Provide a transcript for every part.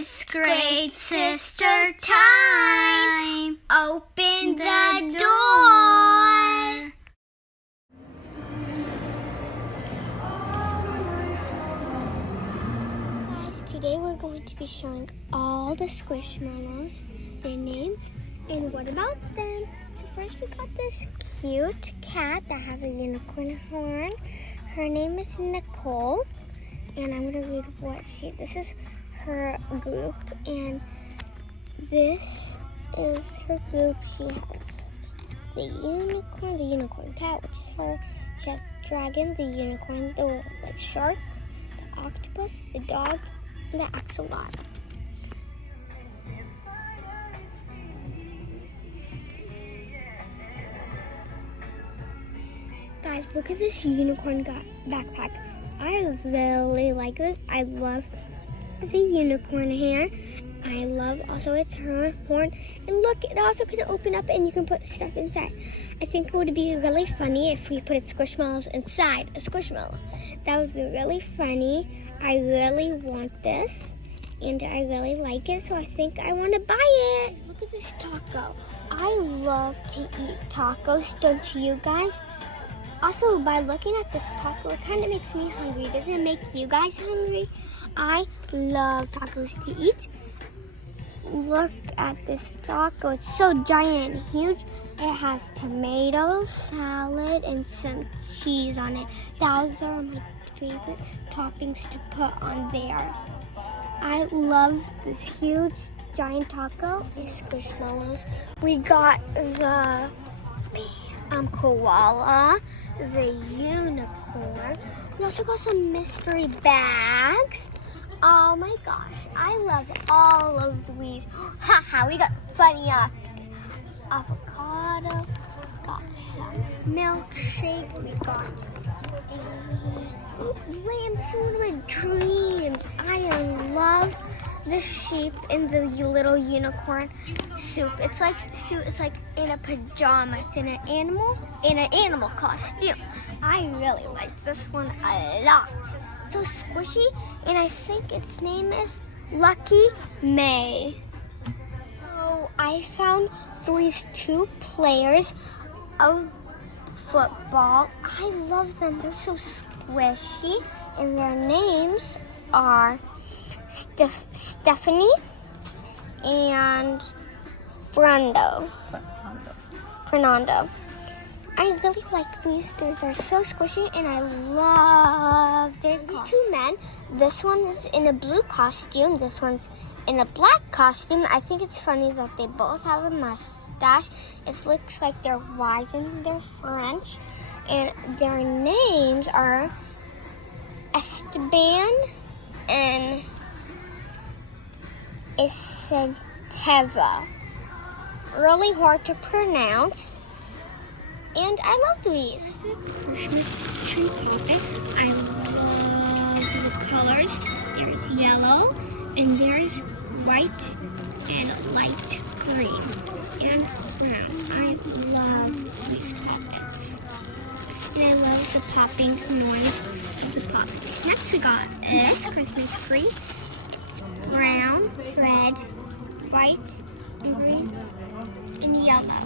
It's great sister time. Open the door. Guys, today we're going to be showing all the Squish-mellows, their name, and what about them. So first we got this cute cat that has a unicorn horn. Her name is Nicole, and I'm going to read this is her group, and this is her group. She has the unicorn cat, which is her. She has the dragon, the unicorn, the shark, the octopus, the dog, and the axolotl. Guys, look at this unicorn backpack. I really like this. I love the unicorn hair. I love also its horn. And look, it also can open up and you can put stuff inside. I think it would be really funny if we put Squishmallows inside a Squishmallow. That would be really funny. I really want this and I really like it, so I think I want to buy it. Look at this taco. I love to eat tacos, don't you guys? Also, by looking at this taco, it kind of makes me hungry. Does it make you guys hungry? I love tacos to eat. Look at this taco. It's so giant and huge. It has tomatoes, salad, and some cheese on it. Those are my favorite toppings to put on there. I love this huge, giant taco. It's Squishmallows. We got the koala, the unicorn. We also got some mystery bags. Oh my gosh, I love all of these. Haha, we got funny avocado, got some milkshake, we got lamb. This is one of my dreams. I love the sheep and the little unicorn soup. It's like in a pajama. It's in an animal costume. I really like this one a lot. It's so squishy, and I think its name is Lucky May. So I found these two players of football. I love them. They're so squishy, and their names are Stephanie and Fernando. I really like these. These are so squishy, and I love these two men. This one is in a blue costume. This one's in a black costume. I think it's funny that they both have a mustache. It looks like they're wise and they're French, and their names are Esteban and Isenteva. Really hard to pronounce, and I love these. Christmas tree topic. I love the colors. There's yellow, and there's white and light green and brown. I love these puppets, and I love the popping noise of the puppets. Next, we got this Christmas tree. Brown, red, white, and green, and yellow.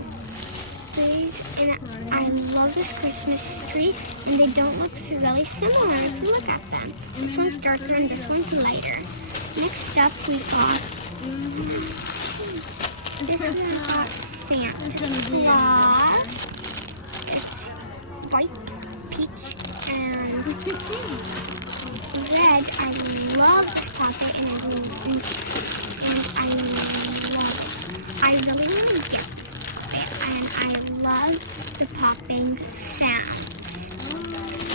And I love this Christmas tree, and they don't look really similar if you look at them. This one's darker and this one's lighter. Next up, we got Santa Claus. It's white, peach, and red. I love this pocket, and I really want to get it, and I love the popping sounds.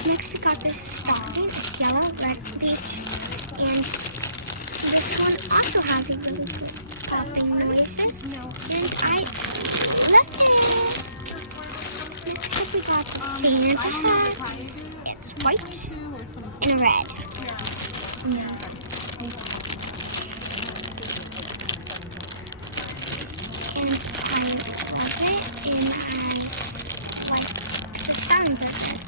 Next, we got this stocking. It's yellow, red, peach, and this one also has a little popping noises, and I love it. Next up, we got the Santa hat. It's white and red. And I love it, and I like the sounds of it.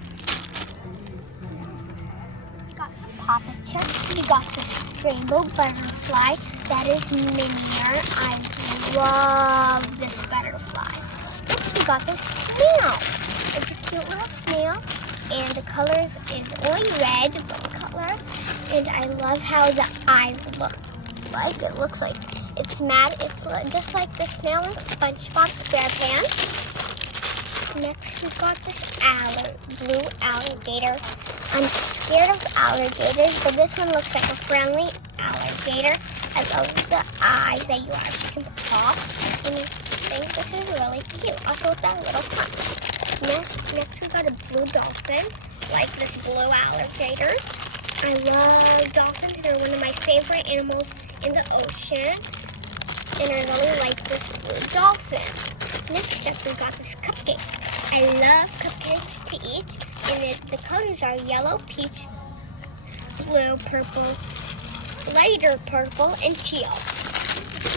Got some poppets here. We got this rainbow butterfly that is miniature. I love this butterfly. Next we got this snail. It's a cute little snail, and the colors is only red color, and I love how the eyes look like. It looks like it's mad. It's just like the snail in SpongeBob SquarePants. Next we got this blue alligator. I'm scared of alligators, but this one looks like a friendly alligator. I love the eyes that you actually can pop, and I think this is really cute. Also with that little punch. Next we got a blue dolphin, like this blue alligator. I love dolphins. They're one of my favorite animals in the ocean, and I really like this blue dolphin. Next up, we got this cupcake. I love cupcakes to eat, and the colors are yellow, peach, blue, purple, lighter purple, and teal.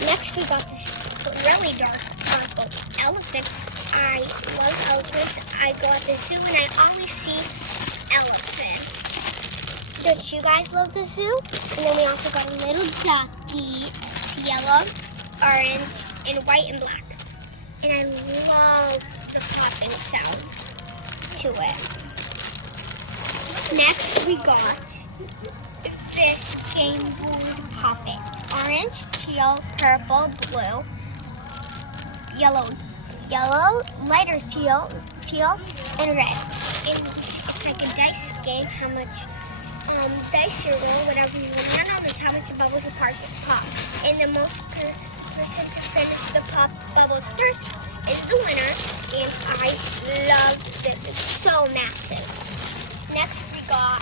Next, we got this really dark purple elephant. I love elephants. I go at the zoo, and I always see elephants. Don't you guys love the zoo? And then we also got a little ducky. It's yellow, orange, and white and black. And I love the popping sounds to it. Next, we got this Game Boy Poppet. Orange, teal, purple, blue, yellow, lighter teal, and red. And it's like a dice game. How much dice you roll, whatever you land on, is how much bubbles you pop. And the most person to finish the pop bubbles first is the winner, and I love this. It's so massive. Next we got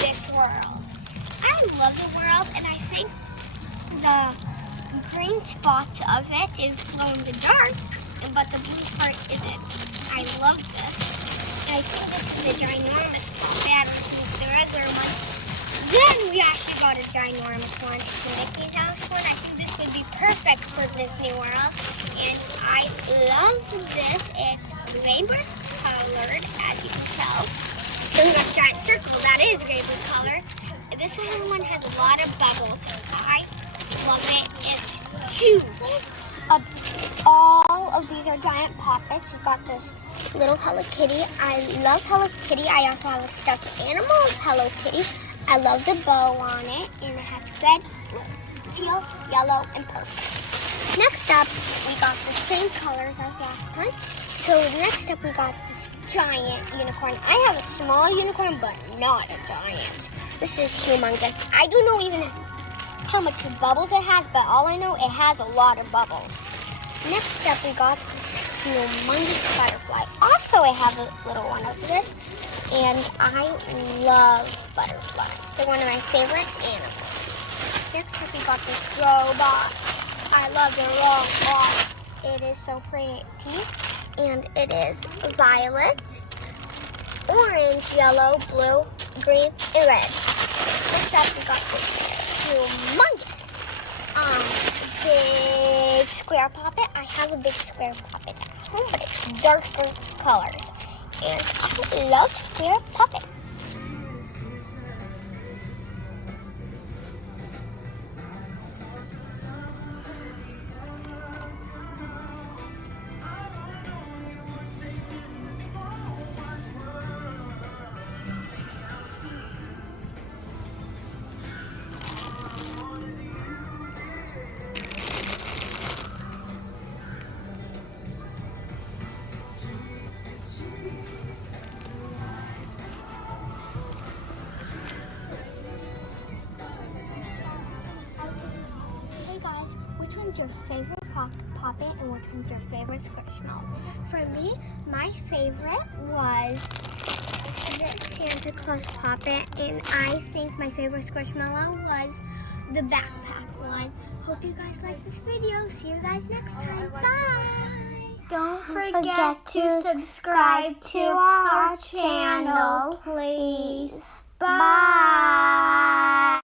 this world. I love the world, and I think the green spots of it is glow in the dark, but the blue part isn't. I love this. I think this is a ginormous pop. I don't think it's the regular one. Then we actually got a ginormous one. It's the Mickey Mouse one. I think this would be perfect for Disney World. And I love this. It's rainbow colored, as you can tell. There's a giant circle that is rainbow color. This one has a lot of bubbles. I love it. It's huge. All of these are giant poppets. We've got this little Hello Kitty. I love Hello Kitty. I also have a stuffed animal of Hello Kitty. I love the bow on it, and it has red, blue, teal, yellow, and purple. Next up, we got the same colors as last time. So next up, we got this giant unicorn. I have a small unicorn, but not a giant. This is humongous. I don't know even how much bubbles it has, but all I know, it has a lot of bubbles. Next up, we got this humongous butterfly. Also, I have a little one of this. And I love butterflies. They're one of my favorite animals. Next up, we got this robot. I love the robot. It is so pretty. And it is violet, orange, yellow, blue, green, and red. Next up, we got this humongous big square puppet. I have a big square puppet at home, but it's darker colors. And I love square puppets. Which one's your favorite poppet and which one's your favorite Squish-mellow? For me, my favorite was the Santa Claus poppet, and I think my favorite Squish-mellow was the backpack one. Hope you guys like this video. See you guys next time. Bye! Don't forget to subscribe to our channel, please. Bye!